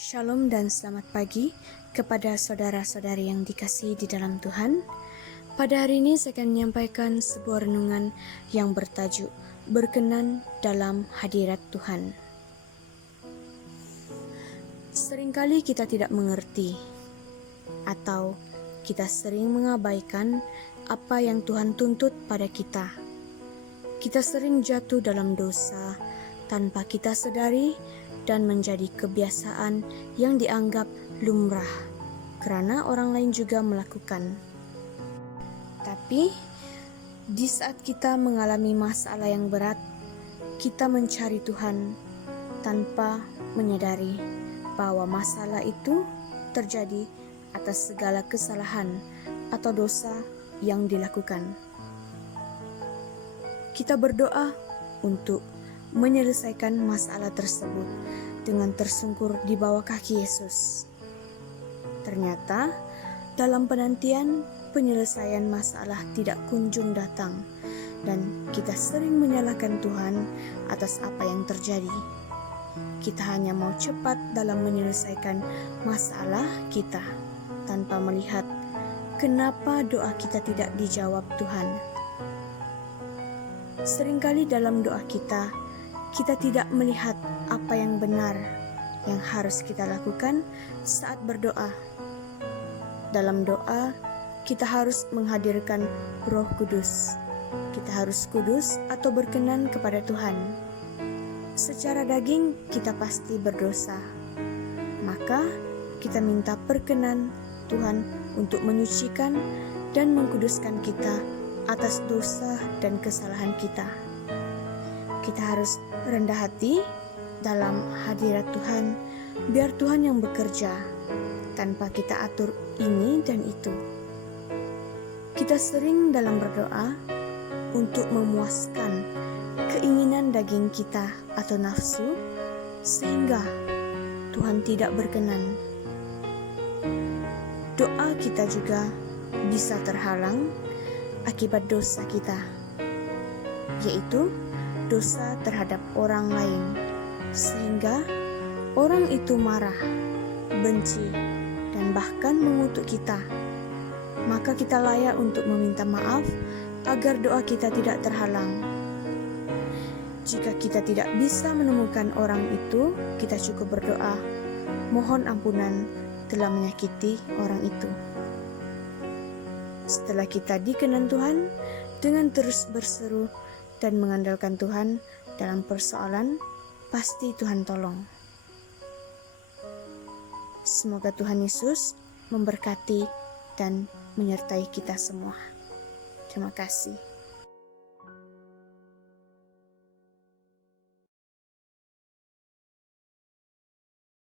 Shalom dan selamat pagi kepada saudara-saudari yang dikasihi di dalam Tuhan. Pada hari ini saya akan menyampaikan sebuah renungan yang bertajuk Berkenan dalam Hadirat Tuhan. Seringkali kita tidak mengerti atau kita sering mengabaikan apa yang Tuhan tuntut pada kita. Kita sering jatuh dalam dosa tanpa kita sadari dan menjadi kebiasaan yang dianggap lumrah karena orang lain juga melakukan. Tapi di saat kita mengalami masalah yang berat, kita mencari Tuhan tanpa menyadari bahwa masalah itu terjadi atas segala kesalahan atau dosa yang dilakukan. Kita berdoa untuk menyelesaikan masalah tersebut dengan tersungkur di bawah kaki Yesus. Ternyata dalam penantian penyelesaian masalah tidak kunjung datang dan kita sering menyalahkan Tuhan atas apa yang terjadi. Kita hanya mau cepat dalam menyelesaikan masalah kita tanpa melihat kenapa doa kita tidak dijawab Tuhan. Seringkali dalam doa kita tidak melihat apa yang benar yang harus kita lakukan saat berdoa. Dalam doa, kita harus menghadirkan Roh Kudus. Kita harus kudus atau berkenan kepada Tuhan. Secara daging, kita pasti berdosa. Maka, kita minta perkenan Tuhan untuk menyucikan dan mengkuduskan kita atas dosa dan kesalahan kita. Kita harus rendah hati dalam hadirat Tuhan, biar Tuhan yang bekerja tanpa kita atur ini dan itu. Kita sering dalam berdoa untuk memuaskan keinginan daging kita atau nafsu, sehingga Tuhan tidak berkenan. Doa kita juga bisa terhalang akibat dosa kita, yaitu dosa terhadap orang lain, sehingga orang itu marah, benci, dan bahkan mengutuk kita. Maka kita layak untuk meminta maaf agar doa kita tidak terhalang. Jika kita tidak bisa menemukan orang itu, kita cukup berdoa, mohon ampunan telah menyakiti orang itu. Setelah kita dikenan Tuhan, dengan terus berseru dan mengandalkan Tuhan dalam persoalan, pasti Tuhan tolong. Semoga Tuhan Yesus memberkati dan menyertai kita semua. Terima kasih.